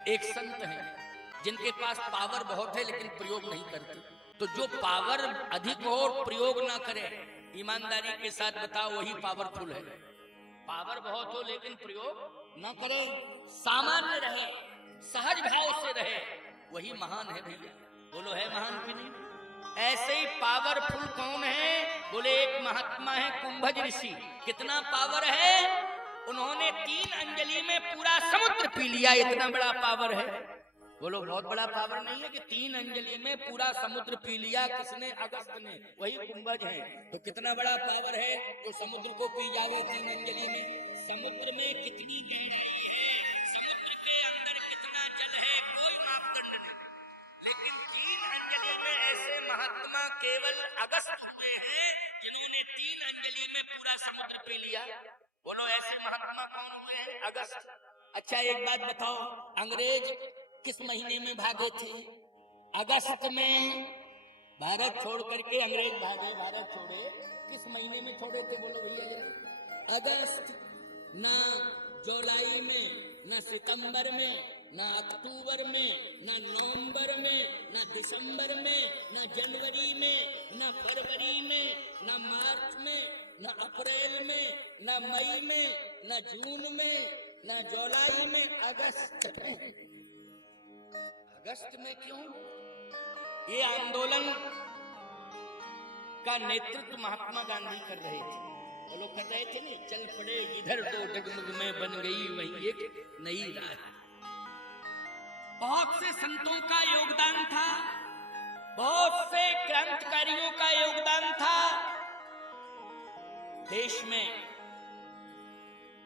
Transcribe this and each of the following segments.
एक संत हैं जिनके पास पावर बहुत है लेकिन प्रयोग नहीं करते। तो जो पावर अधिक हो और प्रयोग ना करे, ईमानदारी के साथ बताओ, वही पावरफुल है। पावर बहुत हो लेकिन प्रयोग ना करे, सामान्य रहे, सहज भाव से रहे, वही महान है भैया। बोलो है महान कि नहीं? ऐसे ही पावरफुल कौन है? बोले एक महात्मा है कुंभज ऋषि। कितना पावर है? उन्होंने 3 अंजलि में पूरा समुद्र पी लिया। इतना बड़ा पावर है। बोलो बहुत बड़ा पावर नहीं है कि 3 अंजलि में पूरा समुद्र पी लिया। किसने? अगस्त ने। वही कुंभज है। तो कितना बड़ा पावर है तो समुद्र को पी जावे 3 अंजलि में। समुद्र में कितनी गहराई है, समुद्र के अंदर कितना जल है, कोई मापदंड नहीं। लेकिन 3 अंजलि में ऐसे महात्मा केवल अगस्त हुए हैं जिन्होंने 3 अंजलि में पूरा समुद्र पी लिया। बोलो ऐसे महात्मा कौन हुए? अगस्त। अच्छा एक बात बताओ, अंग्रेज किस महीने में भागे थे? अगस्त में। भारत छोड़ करके अंग्रेज भागे। भारत छोड़े किस महीने में छोड़े थे? बोलो भैया जरा। अगस्त। ना जुलाई में, ना सितंबर में, ना अक्टूबर में, ना नवंबर में, ना दिसंबर में, ना जनवरी में, ना फरवरी में, ना मार्च में, ना अप्रैल में, ना मई में, ना जून में, ना जुलाई में, अगस्त में। अगस्त में क्यों? ये आंदोलन का नेतृत्व महात्मा गांधी कर रहे थे। वो लोग कर रहे थे नहीं, चल पड़े इधर तो डगमग में बन गई वही एक नई रात। बहुत से संतों का योगदान था, बहुत से क्रांतिकारियों का योगदान था। देश में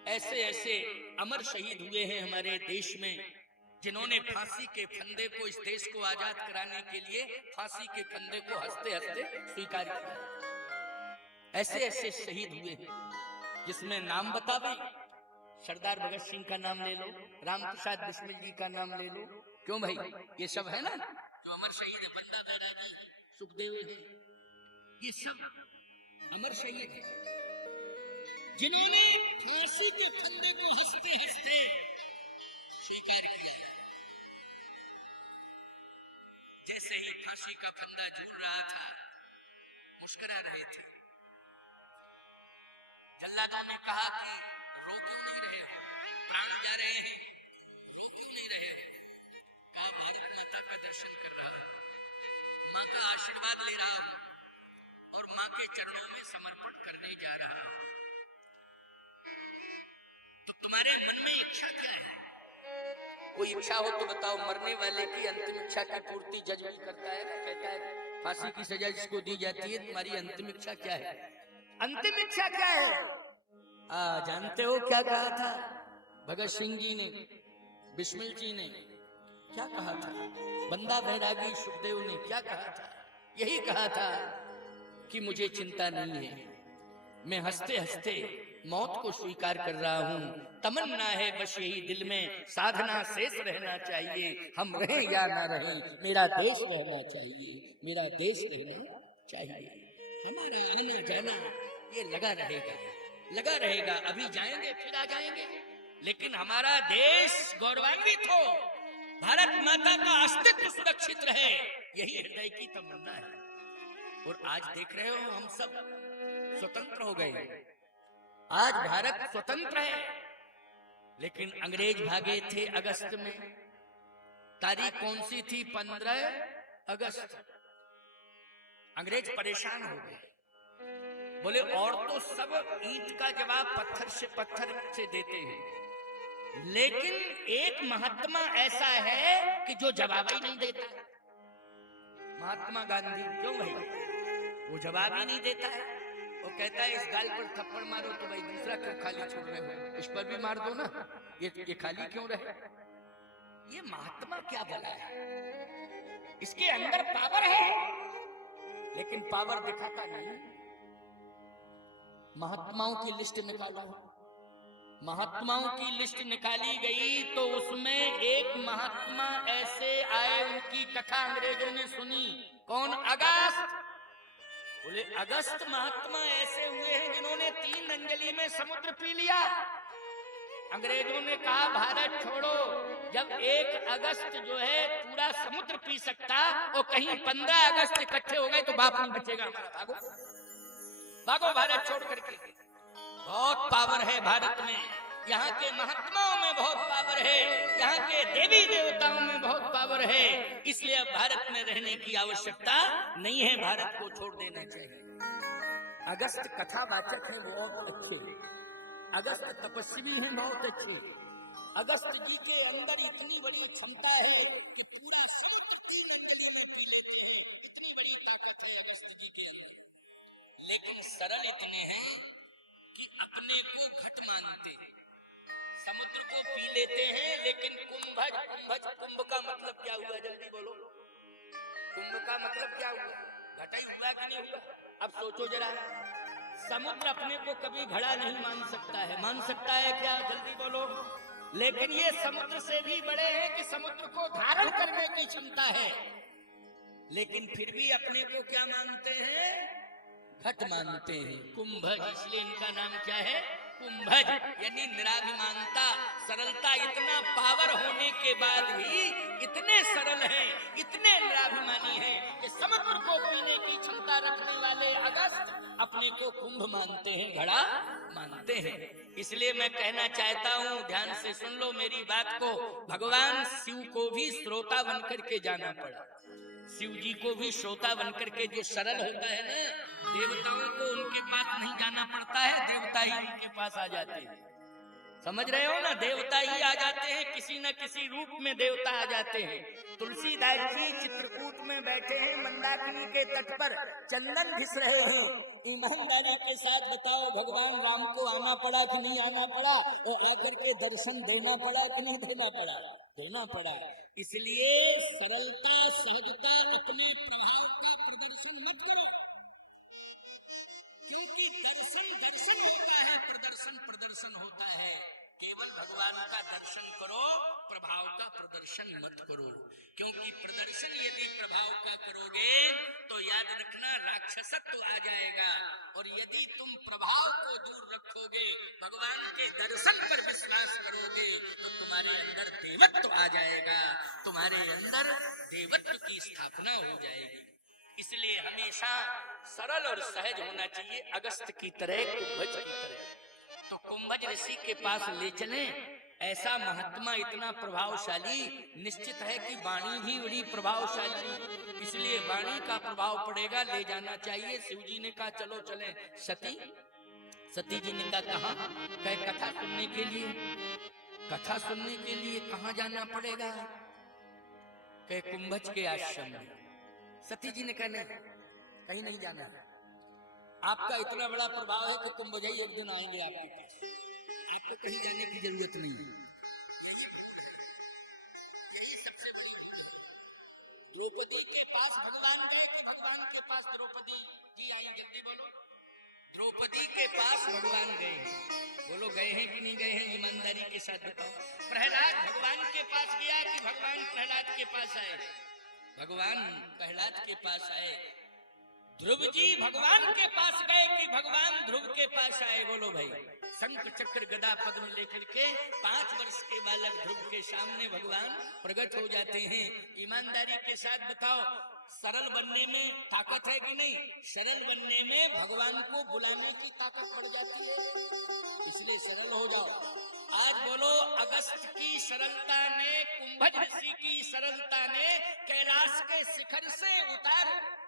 ऐसे ऐसे अमर शहीद हुए हैं हमारे देश में, जिन्होंने फांसी के फंदे को, इस देश को आजाद कराने के लिए फांसी के फंदे को हंसते हंसते स्वीकार किया। ऐसे ऐसे शहीद हुए हैं जिसमें नाम बतावे, सरदार भगत सिंह का नाम ले लो, राम प्रसाद बिस्मिल जी का नाम ले लो। क्यों भाई? ये सब है ना जो अमर शहीद है। बंदा बैरागी, सुखदेव है, ये सब अमर शहीद है जिन्होंने फांसी के फंदे को हंसते हंसते स्वीकार किया। जैसे ही फांसी का फंदा झूल रहा था, मुस्कुरा रहे थे। जल्लादों ने कहा कि रो क्यों नहीं रहे हो, प्राण जा रहे हैं, रो क्यों नहीं रहे हो? कहा भारत माता का दर्शन कर रहा हूं, माँ का आशीर्वाद ले रहा हूं और माँ के चरणों में समर्पण करने जा रहा हूं। तो तुम्हारे मन में इच्छा क्या है? कोई इच्छा हो तो बताओ। मरने वाले की अंतिम इच्छा की पूर्ति जज भी करता है ना, कहता है फांसी की सजा जिसको दी जाती है, तुम्हारी अंतिम इच्छा क्या है? अंतिम इच्छा क्या है? जानते हो क्या कहा था भगत सिंह जी ने, बिस्मिल जी ने क्या कहा था, बंदा बैरागी सुखदेव ने क्या कहा था? यही कहा था कि मुझे चिंता नहीं है, मैं हंसते हंसते मौत को स्वीकार कर रहा हूं। तमन्ना है बस यही दिल में, साधना शेष रहना चाहिए, हम रहें या ना रहें, मेरा देश रहना चाहिए, मेरा देश रहना चाहिए। हमारा आना जाना ये लगा रहेगा, लगा रहेगा। अभी जाएंगे फिर आ जाएंगे, लेकिन हमारा देश गौरवान्वित हो, भारत माता का अस्तित्व सुरक्षित रहे, यही हृदय की तमन्ना है। और आज देख रहे हो हम सब स्वतंत्र हो गए। आज भारत स्वतंत्र है, लेकिन अंग्रेज भागे थे अगस्त में। तारीख कौन सी थी? 15 अगस्त। अंग्रेज परेशान हो गए, बोले और तो सब ईंट का जवाब पत्थर से देते हैं, लेकिन एक महात्मा ऐसा है कि जो जवाब ही नहीं देता। महात्मा गांधी। क्यों भाई? वो जवाब ही नहीं देता है। वो कहता है इस गाल पर थप्पड़ मारो तो भाई दूसरा क्यों खाली छोड़ रहे हो, इस पर भी मार दो ना, ये खाली क्यों रहे? ये महात्मा क्या भला है? इसके अंदर पावर है लेकिन पावर दिखाता नहीं। महात्माओं की लिस्ट निकालो, महात्माओं की लिस्ट निकाली गई तो उसमें एक महात्मा ऐसे आए, उनकी कथा अंग्रेजों ने सुनी। कौन? अगस्त। बोले अगस्त महात्मा ऐसे हुए हैं जिन्होंने 3 अंजलि में समुद्र पी लिया। अंग्रेजों ने कहा भारत छोड़ो, जब 1 अगस्त जो है पूरा समुद्र पी सकता और कहीं 15 अगस्त इकट्ठे हो गए तो बाप नहीं बचेगा हमारा, भागो भागो भारत छोड़ करके। बहुत पावर है भारत में, यहाँ के महात्माओं में बहुत पावर है, यहाँ के देवी देवताओं में बहुत पावर है, इसलिए अब भारत में रहने की आवश्यकता नहीं है, भारत को छोड़ देना चाहिए। अगस्त कथावाचक है बहुत अच्छे, अगस्त तपस्वी हैं बहुत अच्छे, अगस्त जी के अंदर इतनी बड़ी क्षमता है कि पूरा लेकिन सरल इतने हैं कि अपने को घट मानते हैं, समुद्र को पी लेते हैं, लेकिन कुंभज कुंभज कुंभ का मतलब क्या हुआ, जल्दी बोलो, कुंभ का मतलब क्या हुआ, घटा हुआ कि नहीं हुआ? अब सोचो जरा, समुद्र अपने को कभी घड़ा नहीं मान सकता है, मान सकता है क्या, जल्दी बोलो? लेकिन ये समुद्र से भी बड़े हैं कि समुद्र को धारण करने की क्षमता है, लेकिन फिर भी अपने को क्या मानते हैं, घट मानते हैं, कुंभज, इसलिए इनका नाम क्या है, कुंभज, यानी निराभिमानता, सरलता। इतना पावर होने के बाद भी इतने सरल हैं, इतने निराभिमानी हैं कि समुद्र को पीने की क्षमता रखने वाले अगस्त अपने को कुंभ मानते हैं, घड़ा मानते हैं। इसलिए मैं कहना चाहता हूँ, ध्यान से सुन लो मेरी बात को, भगवान शिव को भी श्रोता बनकर के जाना पड़ा, शिव जी को भी श्रोता बनकर के, जो सरल होता है ना, देवताओं को उनके पास नहीं जाना पड़ता है, देवता ही उनके पास आ जाते हैं, समझ रहे हो ना, देवता ही आ जाते हैं, किसी न किसी रूप में देवता आ जाते हैं। तुलसीदास जी चित्रकूट में बैठे हैं, मंदाकिनी के तट पर चंदन घिस रहे हैं, ईमानदारी के साथ बताओ भगवान राम को आना पड़ा कि नहीं आना पड़ा, और आकर के दर्शन देना पड़ा कि नहीं देना पड़ा, देना पड़ा। इसलिए सरलता सहजता अपने प्रभाव का प्रदर्शन मत करो, क्योंकि दर्शन दर्शन होता है, प्रदर्शन प्रदर्शन होता है। केवल भगवान का दर्शन करो, प्रभाव का प्रदर्शन मत करो, क्योंकि प्रदर्शन यदि प्रभाव का करोगे तो याद रखना राक्षसत्व आ जाएगा, और यदि तुम प्रभाव को दूर रखोगे, भगवान के दर्शन पर विश्वास करोगे, तो तुम्हारे अंदर देवत्व आ जाएगा, तुम्हारे अंदर देवत्व की स्थापना हो जाएगी। इसलिए हमेशा सरल और सहज होना चाहिए, अगस्त की तरह, कुंभज की तरह। तो कुंभज ऋषि के पास ले चले, ऐसा महात्मा इतना प्रभावशाली, निश्चित है कि वाणी भी बड़ी प्रभावशाली, इसलिए वाणी का प्रभाव पड़ेगा, ले जाना चाहिए। शिव जी ने कहा चलो चले, सती जी ने कहा कथा सुनने के लिए, कथा सुनने के लिए कहाँ जाना पड़ेगा, कहे कुंभज के आश्रम में। सती जी ने कहा नहीं, कहीं नहीं जाना, आपका इतना बड़ा प्रभाव है कि कुंभज ही एक दिन आएंगे आपके पास, आपको कहीं जाने की जरूरत नहीं है। द्रौपदी के पास भगवान गए कि भगवान के पास द्रौपदी जी आई, जल्दी बोलो, द्रौपदी के पास भगवान गए, बोलो गए हैं कि नहीं गए हैं, ईमानदारी के साथ बताओ। प्रहलाद भगवान के पास गया कि भगवान प्रहलाद के पास आए, भगवान प्रहलाद के पास आए। ध्रुव जी भगवान के पास गए कि भगवान ध्रुव के पास आए, बोलो भाई, शंख चक्र गदा पद्म लेकर के 5 वर्ष के बालक ध्रुव के सामने भगवान प्रकट हो जाते हैं। ईमानदारी के साथ बताओ, सरल बनने में ताकत है कि नहीं, सरल बनने में भगवान को बुलाने की ताकत बढ़ जाती है, इसलिए सरल हो जाओ। आज बोलो, अगस्त की सरलता ने, कुंभज ऋषि की सरलता ने कैलाश के शिखर से उतार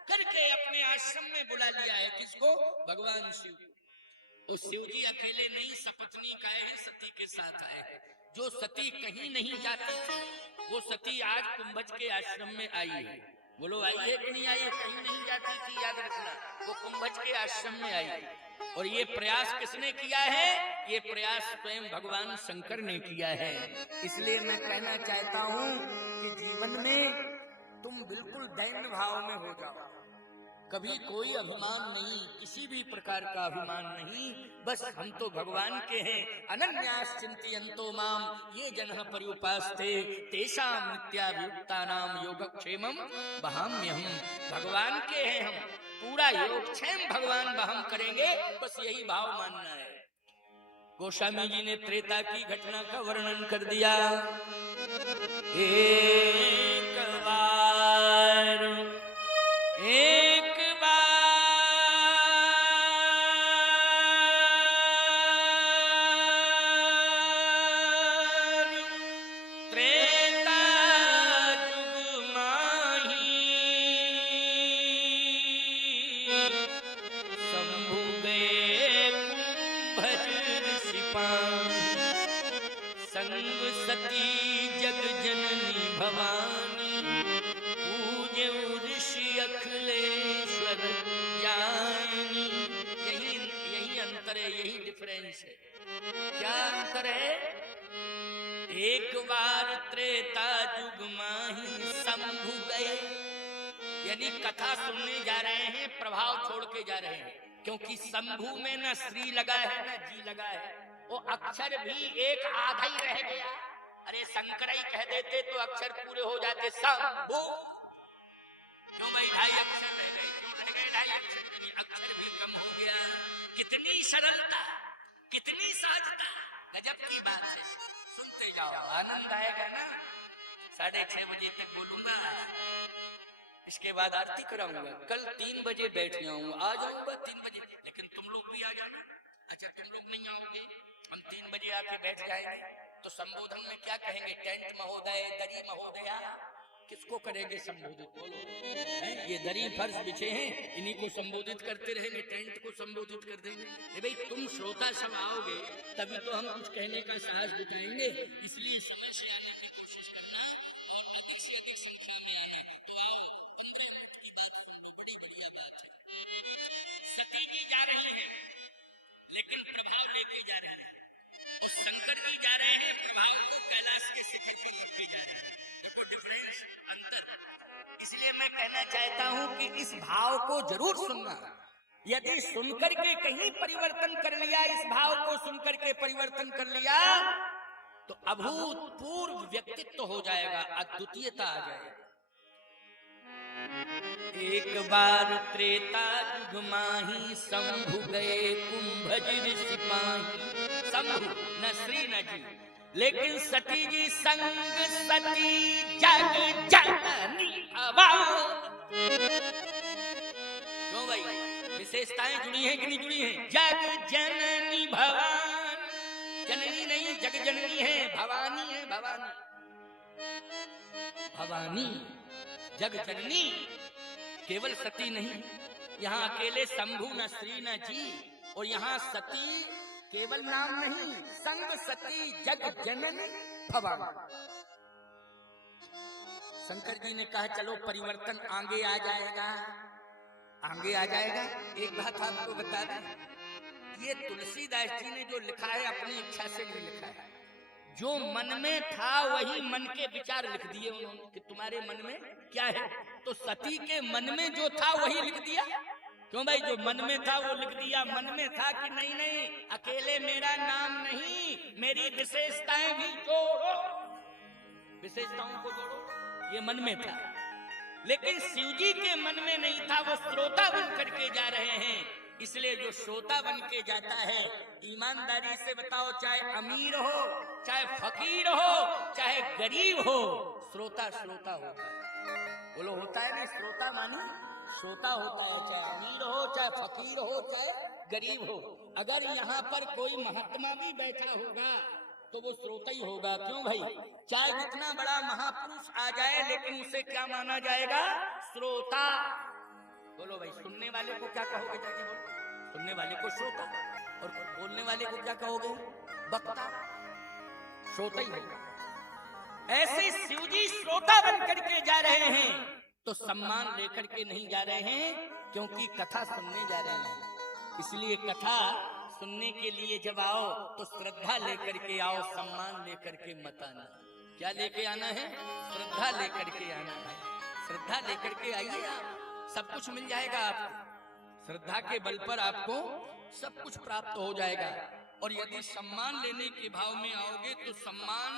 करके अपने आश्रम में बुला लिया है, किसको, भगवान शिव। उस शिव जी अकेले नहीं, सपत्नी का है, सती के साथ आए हैं। जो सती कहीं नहीं जाती थी, वो सती आज कुंभज के आश्रम में आई है, बोलो आई है कि नहीं आई है, कहीं नहीं जाती थी, याद रखना, वो कुंभज के आश्रम में आई है। और ये प्रयास किसने किया है, ये प्रयास स्वयं भगवान शंकर ने किया है। इसलिए मैं कहना चाहता हूँ कि जीवन में तुम बिल्कुल दैन्य भाव में हो जाओ, कभी कोई अभिमान नहीं, किसी भी प्रकार का अभिमान नहीं, बस हम तो भगवान के हैं। अनन्यास चिंतयन्तो माम ये जनः पर्युपास्ते तेषां नित्याभियुक्तानां योगक्षेमं वहाम्यहम्। भगवान के हैं हम, पूरा योगक्षेम भगवान वहम करेंगे, बस यही भाव मानना है। गोस्वामी जी ने त्रेता की घटना का वर्णन कर दिया। एक बार त्रेता जुग माही शंभु गए कुंभज सिपाही, संग सती जग जननी भवानी, पूज्य ऋषि अखिलेश्वर ज्ञानी। यही अंतर है, यही डिफरेंस है। क्या अंतर है? एक बार त्रेता युग माही शंभु गए, यानी कथा सुनने जा रहे हैं, प्रभाव छोड़ के जा रहे हैं, क्योंकि शंभु में न श्री लगा है न जी लगा है, वो अक्षर भी एक आधा ही रह गया। अरे शंकर ही कह देते तो अक्षर पूरे हो जाते। शंभु क्यों भाई 2.5 अक्षर रह गए? क्यों रह गए 2.5 अक्षर? अक्षर भी कम हो गया। कितनी सरलता, कितनी सहजता, गजब की बात है। सुनते जाओ, आनंद आएगा ना। 6:30 बजे तक बोलूंगा, इसके बाद आरती कराऊंगा। कल 3 बजे बैठ जाऊंगा, आ जाऊंगा 3 बजे, लेकिन तुम लोग भी आ जाना। अच्छा तुम लोग नहीं आओगे, हम 3 बजे आके बैठ जाएंगे तो संबोधन में क्या कहेंगे? टेंट महोदय, दरी महोदया, किसको करेंगे संबोधित? बोलो। ये दरी फर्श बिछे हैं, इन्हीं को संबोधित करते रहेंगे, टेंट को संबोधित कर देंगे। भाई तुम श्रोता सब आओगे तभी तो हम कुछ कहने का साहस जुटाएंगे। इसलिए समय से आने की कोशिश करना। अधिक से अधिक संख्या में तो आओ। 15 मिनट की बात सुन, बड़ी बढ़िया बात है। सती जी जा रही है लेकिन प्रभाव लेके जा रहे हैं। शंकर जी जा रहे हैं, प्रभाव कैलाश के शिखर पर लेके जा रहे हैं। डिफरेंस, अंतर। इसलिए मैं कहना चाहता हूं कि इस भाव को जरूर सुनना। यदि सुनकर के कहीं परिवर्तन कर लिया, इस भाव को सुनकर के परिवर्तन कर लिया तो अभूतपूर्व व्यक्तित्व हो जाएगा, अद्वितीयता आ जाएगी। एक बार त्रेता युग माही शंभु गए कुंभज सिपाही। शंभु न श्री न जी, लेकिन सती जी संग सती जग जननी भवानी। क्यों भाई? विशेषताएं जुड़ी हैं कि नहीं जुड़ी हैं? जग जननी भवानी, जननी नहीं जग जननी है, भवानी है। भवानी भवानी जग जननी, केवल सती नहीं। यहाँ अकेले शंभु न श्री न जी, और यहाँ सती केवल नाम नहीं, संग सती जग जननी भवानी। शंकर जी ने कहा चलो परिवर्तन आगे आ जाएगा, आगे आ जाएगा। एक बात आपको बता दें, ये तुलसीदास जी ने जो लिखा है अपनी इच्छा से नहीं लिखा है। जो मन में था वही मन के विचार लिख दिए उन्होंने कि तुम्हारे मन में क्या है। तो सती के मन में जो था वही लिख दिया। क्यों भाई? जो मन में था वो लिख दिया। मन में था कि नहीं नहीं, अकेले मेरा नाम नहीं, मेरी विशेषताएं भी जोड़ो, विशेषताओं को जोड़ो, ये मन में था। लेकिन शिवजी के मन में नहीं था, वो श्रोता बन करके जा रहे हैं। इसलिए जो श्रोता बन के जाता है, ईमानदारी से बताओ, चाहे अमीर हो, चाहे फकीर हो, चाहे गरीब हो, श्रोता श्रोता होता है। बोलो होता है ना? श्रोता मानी श्रोता होता है, चाहे अमीर हो, चाहे फकीर हो, चाहे गरीब हो। अगर यहाँ पर कोई महात्मा भी बैठा होगा तो वो श्रोता ही होगा। क्यों भाई? चाहे जितना बड़ा महापुरुष आ जाए, लेकिन उसे क्या माना जाएगा? श्रोता। बोलो भाई, सुनने वाले को क्या कहोगे? जल्दी बोलो। सुनने वाले को श्रोता, और बोलने वाले को क्या कहोगे? वक्ता। श्रोता ही होगा। ऐसे शिवजी श्रोता बन करके जा रहे हैं, तो सम्मान लेकर के नहीं जा रहे हैं, क्योंकि कथा सुनने जा रहे हैं। इसलिए कथा सुनने के लिए जब आओ तो श्रद्धा लेकर के आओ, सम्मान लेकर के मत आना। क्या लेके आना है? श्रद्धा लेकर के आना है। श्रद्धा लेकर के आइए, आप सब कुछ मिल जाएगा आपको। श्रद्धा के बल पर आपको सब कुछ प्राप्त हो जाएगा। और यदि सम्मान लेने के भाव में आओगे तो सम्मान,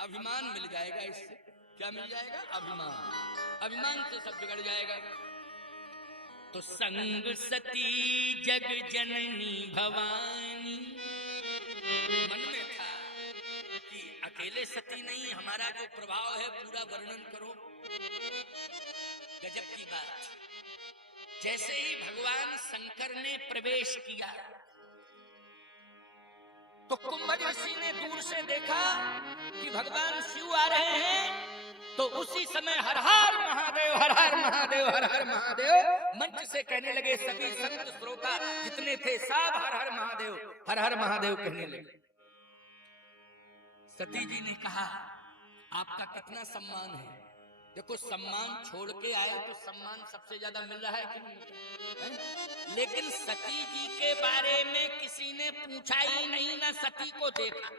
अभिमान मिल जाएगा। इससे क्या मिल जाएगा? अभिमान। अभिमान से सब बिगड़ जाएगा। तो संग सती जग जननी भवानी, अकेले सती नहीं, हमारा जो प्रभाव है पूरा वर्णन करो। गजब की बात। जैसे ही भगवान शंकर ने प्रवेश किया तो कुंभज ऋषि ने दूर से देखा कि भगवान शिव आ रहे हैं, तो उसी समय हर हर महादेव, हर हर महादेव, हर हर महादेव मंच से कहने लगे। सभी संत श्रोता जितने थे सब हर हर महादेव, हर हर महादेव कहने लगे। सती जी ने कहा आपका कितना सम्मान है। देखो सम्मान छोड़ के आए तो सम्मान सबसे ज्यादा मिल रहा है कि नहीं? लेकिन सती जी के बारे में किसी ने पूछा ही नहीं, ना सती को देखा।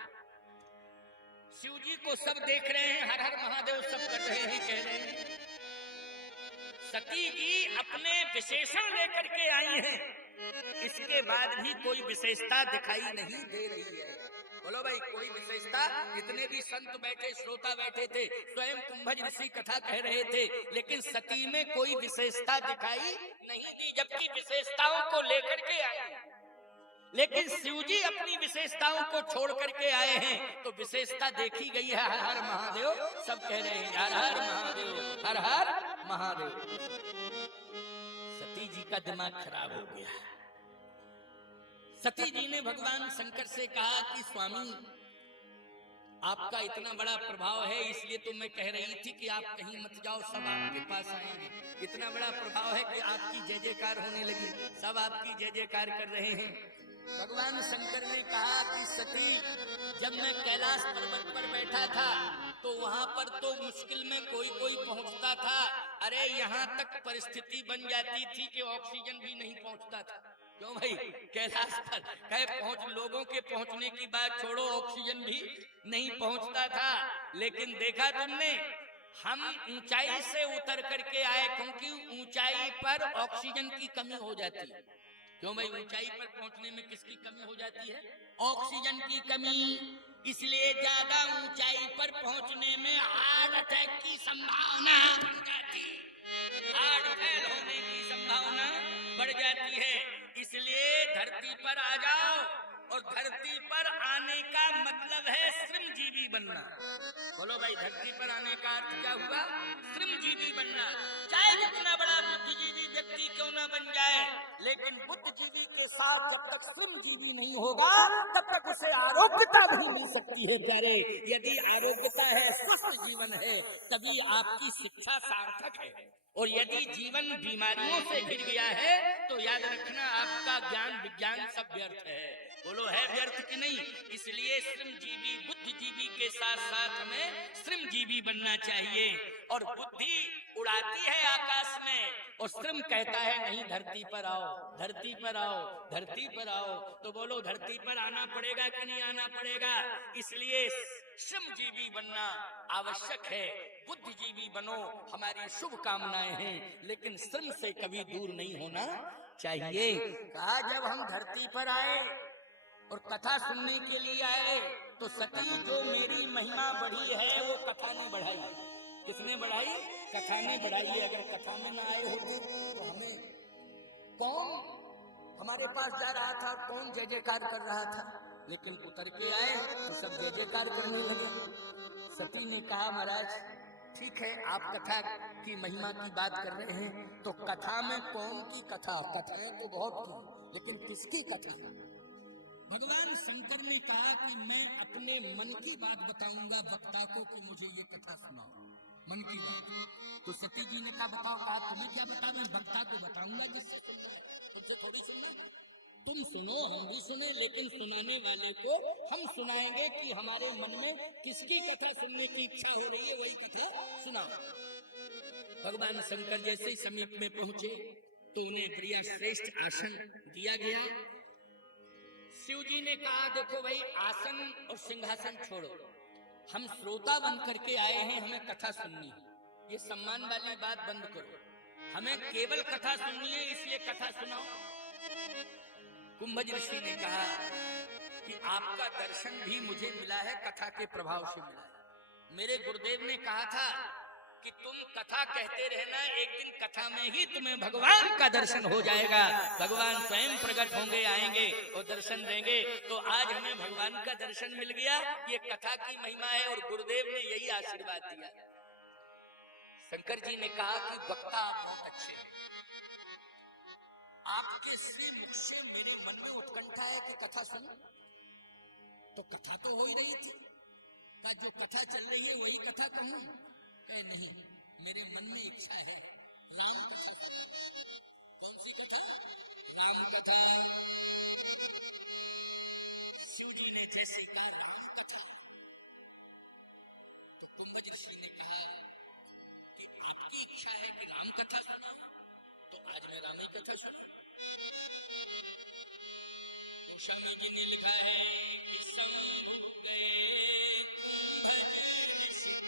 शिव जी को सब देख रहे हैं, हर हर महादेव सब कर रहे हैं, कह रहे हैं। सती जी अपने विशेषण लेकर के आई हैं, इसके बाद भी कोई विशेषता दिखाई नहीं दे रही है। बोलो भाई कोई विशेषता? जितने भी संत बैठे, श्रोता बैठे थे, स्वयं कुंभज ऋषि कथा कह रहे थे, लेकिन सती में कोई विशेषता दिखाई नहीं दी, जबकि विशेषताओं को लेकर के आए। लेकिन शिव जी अपनी विशेषताओं को छोड़ करके आए हैं, तो विशेषता देखी गई है हर हर महादेव, सब कह रहे हैं हर हर महादेव, हर हर महादेव। सती जी का दिमाग खराब हो गया। सती जी ने भगवान शंकर से कहा कि स्वामी आपका इतना बड़ा प्रभाव है, इसलिए तो मैं कह रही थी कि आप कहीं मत जाओ, सब आपके पास आएंगे। इतना बड़ा प्रभाव है कि आपकी जय जयकार होने लगी, सब आपकी जय जयकार कर रहे हैं। भगवान शंकर ने कहा कि सती जब मैं कैलाश पर्वत पर बैठा था तो वहां पर तो मुश्किल में कोई कोई पहुंचता था। अरे यहाँ तक परिस्थिति बन जाती थी कि ऑक्सीजन भी नहीं पहुंचता था। क्यों भाई? कैलाश पर कहे पहुंच, लोगों के पहुंचने की बात छोड़ो, ऑक्सीजन भी नहीं पहुंचता था। लेकिन देखा तुमने, हम ऊंचाई से उतर करके आए, क्योंकि ऊंचाई पर ऑक्सीजन की कमी हो जाती है। क्यों भाई? ऊंचाई पर पहुंचने में किसकी कमी हो जाती है? ऑक्सीजन की कमी। इसलिए ज्यादा ऊंचाई पर पहुंचने में हार्ट अटैक की संभावना बढ़ जाती है, हार्ट फेल होने की संभावना बढ़ जाती है। इसलिए धरती पर आ जाओ, और धरती पर आने का मतलब है श्रमजीवी बनना। बोलो भाई धरती पर आने का अर्थ क्या हुआ? श्रमजीवी बनना। चाहे जितना बड़ा बुद्धिजीवी व्यक्ति क्यों ना बन जाए, लेकिन बुद्धिजीवी के साथ जब तक श्रमजीवी नहीं होगा तब तक उसे आरोग्यता भी मिल सकती है। प्यारे, यदि आरोग्यता है, स्वस्थ जीवन है, तभी आपकी शिक्षा सार्थक है। और यदि जीवन बीमारियों से घिर गया है तो याद रखना आपका ज्ञान विज्ञान सब व्यर्थ है। बोलो है व्यर्थ कि नहीं? इसलिए श्रमजीवी बुद्धिजीवी के साथ साथ हमें श्रमजीवी बनना चाहिए। और बुद्धि उड़ाती है आकाश में, और श्रम कहता है नहीं धरती पर आओ, धरती पर आओ, धरती पर आओ। तो बोलो धरती पर आना पड़ेगा कि नहीं आना पड़ेगा? इसलिए श्रमजीवी बनना आवश्यक है। बुद्धिजीवी बनो, हमारी शुभकामनाएं हैं, लेकिन श्रम से कभी दूर नहीं होना चाहिए। कहा जब हम धरती पर आए और कथा सुनने के लिए आए, तो सती जो मेरी महिमा बढ़ी है वो कथा ने बढ़ाई। किसने बढ़ाई? कथा ने बढ़ाई। अगर कथा में ना आए होते तो हमें कौन हमारे पास जा रहा था, कौन जय जयकार कर रहा था? लेकिन उतर के आए तो सब जय जयकार करने लगे। सती ने कहा महाराज ठीक है, आप कथा की महिमा की बात कर रहे हैं, तो कथा में कौन की कथा? कथाएं तो बहुत की, लेकिन किसकी कथा? भगवान शंकर ने कहा कि मैं अपने मन की बात बताऊंगा वक्ता को कि मुझे ये कथा सुनाओ, मन की बात। तो सती जी ने कहा बताओ। कहा तुम्हें क्या बता, मैं वक्ता को बताऊंगा जिससे सुनना, तुमसे थोड़ी सुनना। तुम सुनो, हम भी सुने, लेकिन सुनाने वाले को हम सुनाएंगे कि हमारे मन में किसकी कथा सुनने की इच्छा हो रही है, वही कथा सुनाओ। भगवान शंकर जैसे ही समीप में पहुंचे तो उन्हें प्रिया श्रेष्ठ आसन दिया गया। शिव जी ने कहा देखो भाई आसन और सिंहासन छोड़ो, हम श्रोता बन करके आए हैं, हमें कथा सुननी है। ये सम्मान वाली बात बंद करो, हमें केवल कथा सुननी है, इसलिए कथा सुनाओ। कुंभज ऋषि ने कहा कि आपका दर्शन भी मुझे मिला है, कथा के प्रभाव से मिला है। मेरे गुरुदेव ने कहा था कि तुम कथा कहते रहना, एक दिन कथा में ही तुम्हें भगवान का दर्शन हो जाएगा, भगवान स्वयं प्रकट होंगे, आएंगे और दर्शन देंगे। तो आज हमें भगवान का दर्शन मिल गया, ये कथा की महिमा है और गुरुदेव ने यही आशीर्वाद दिया। शंकर जी ने कहा कि वक्ता आप बहुत अच्छे हैं, आपके श्री मुख से मेरे मन में उत्कंठा है कि कथा सुनो। तो कथा तो हो ही रही थी, का जो कथा चल रही है वही कथा कहूं? कहे नहीं, मेरे मन में इच्छा है राम कथा। कौन सी कथा? राम कथा। शिव जी ने जैसे कहा राम कथा, तो कुंभ ऋषि ने कहा कि आपकी इच्छा है कि राम कथा सुना, तो आज मैं राम की कथा सुना। गोस्वामी जी ने लिखा है कि शंभु गए कुंभ ऋषि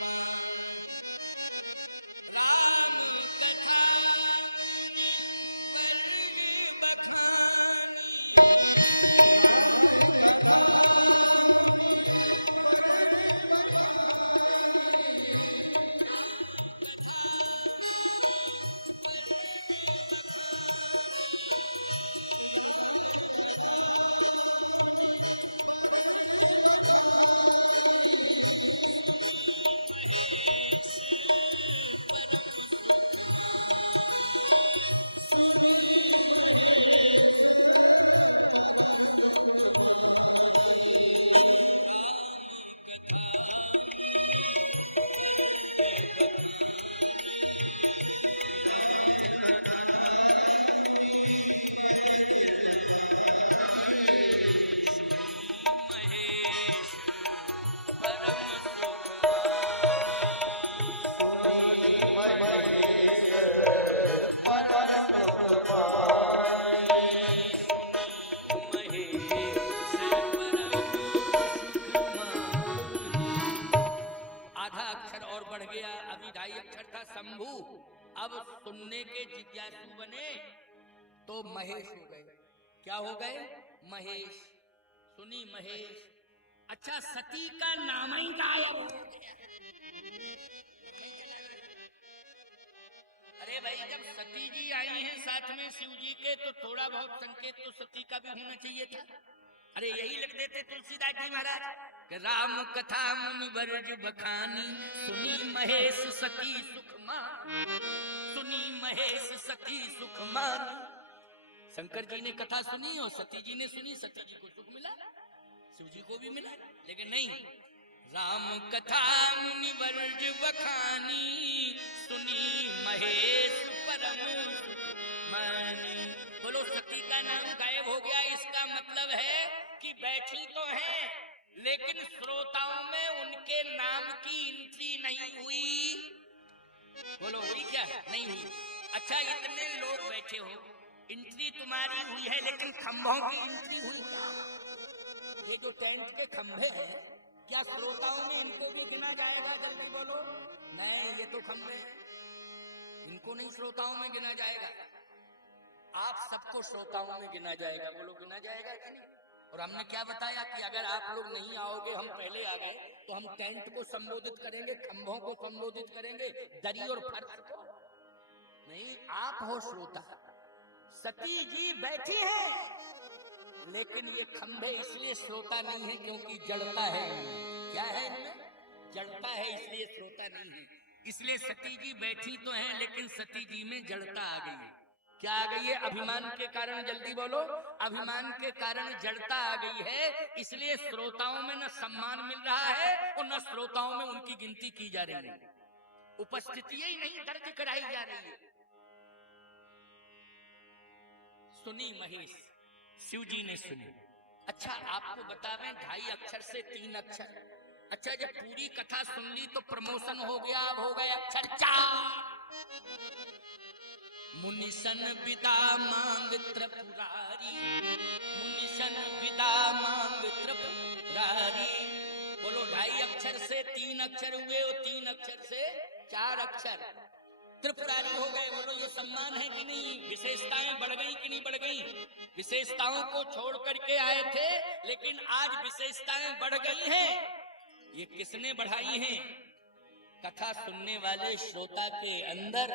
शंभु, अब सुनने के जिज्ञासु बने तो महेश हो गए। क्या हो गए? महेश। सुनी महेश। अच्छा, सती का नाम ही गायब हो गया। अरे भाई, जब सती जी आई हैं साथ में शिव जी के, तो थोड़ा बहुत संकेत तो सती का भी होना चाहिए था। अरे यही लिख देते तुलसीदास जी महाराज कि राम कथा मुनि वर्ज बखानी, सुनी महेश सती सुख मान, सुनी महेश सती सुख मान। शंकर जी ने कथा सुनी और सती जी ने सुनी, सती जी को सुख मिला, शिव जी को भी मिला। लेकिन नहीं, राम कथा मुनि वर्ज बखानी, सुनी महेश परम सुख मानी। बोलो, सती का नाम गायब हो गया। इसका मतलब है कि बैठी तो हैं, लेकिन श्रोताओं में उनके नाम की एंट्री नहीं हुई। बोलो, हुई क्या? नहीं हुई। अच्छा, इतने लोग बैठे हो, एंट्री तुम्हारी हुई है, लेकिन खंभों की एंट्री हुई क्या? ये जो टेंट के खंभे हैं, क्या श्रोताओं में इनको भी गिना जाएगा? जल्दी बोलो। नहीं, ये तो खंभे, इनको नहीं श्रोताओं में गिना जाएगा। आप सबको श्रोताओं में गिना जाएगा। बोलो, गिना जाएगा कि नहीं? और हमने क्या बताया कि अगर आप लोग नहीं आओगे, हम पहले आ गए, तो हम टेंट को संबोधित करेंगे, खंभों को संबोधित करेंगे, दरी और फर्श को नहीं। आप हो श्रोता। सती जी बैठी हैं, लेकिन ये खंभे इसलिए श्रोता नहीं है क्योंकि जड़ता है। क्या है इनमें? जड़ता है, इसलिए श्रोता नहीं है। इसलिए सती जी बैठी तो हैं, लेकिन सती जी में जड़ता आ गई है। क्या आ गई है? अभिमान के कारण। जल्दी बोलो, अभिमान के कारण जड़ता आ गई है। इसलिए श्रोताओं में न सम्मान मिल रहा है और न श्रोताओं में उनकी गिनती की जा रही है, उपस्थिति ही नहीं दर्ज कराई जा रही है। सुनी महेश, शिव जी ने सुनी। अच्छा, आपको बतावें, 2.5 अक्षर से 3 अक्षर। अच्छा, जब पूरी कथा सुन ली तो प्रमोशन हो गया, अब हो गए अक्षर 4। मुनिशन विदा मांग त्रिपुरारी, मुनिशन विदा मांग त्रिपुरारी। बोलो, 2.5 अक्षर से 3 अक्षर हुए और 3 अक्षर से 4 अक्षर, त्रिपुरारी हो गए। बोलो, ये सम्मान है कि नहीं? विशेषताएं बढ़ गई कि नहीं बढ़ गई? विशेषताओं को छोड़ करके आए थे, लेकिन आज विशेषताएं बढ़ गई हैं। ये किसने बढ़ाई हैं? कथा सुनने वाले श्रोता के अंदर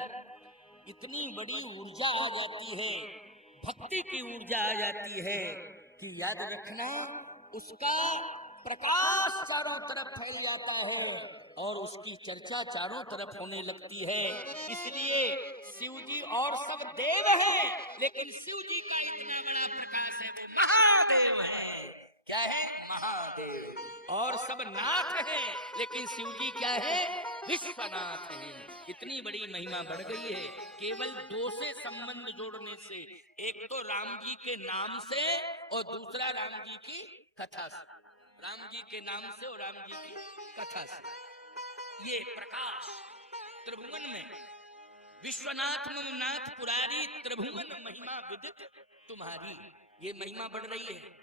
इतनी बड़ी ऊर्जा आ जाती है, भक्ति की ऊर्जा आ जाती है कि याद रखना उसका प्रकाश चारों तरफ फैल जाता है और उसकी चर्चा चारों तरफ होने लगती है। इसलिए शिव जी और सब देव हैं, लेकिन शिव जी का इतना बड़ा प्रकाश है, वो महादेव है। क्या है? महादेव। और सब नाथ हैं, लेकिन शिव जी क्या है? विश्वनाथ हैं। इतनी बड़ी महिमा बढ़ गई है केवल दो से संबंध जोड़ने से, एक तो राम जी के नाम से और दूसरा राम जी की कथा से। राम जी के नाम से और राम जी की कथा से ये प्रकाश त्रिभुवन में, विश्वनाथ मम नाथ पुरारी त्रिभुवन महिमा विदित तुम्हारी, ये महिमा बढ़ रही है।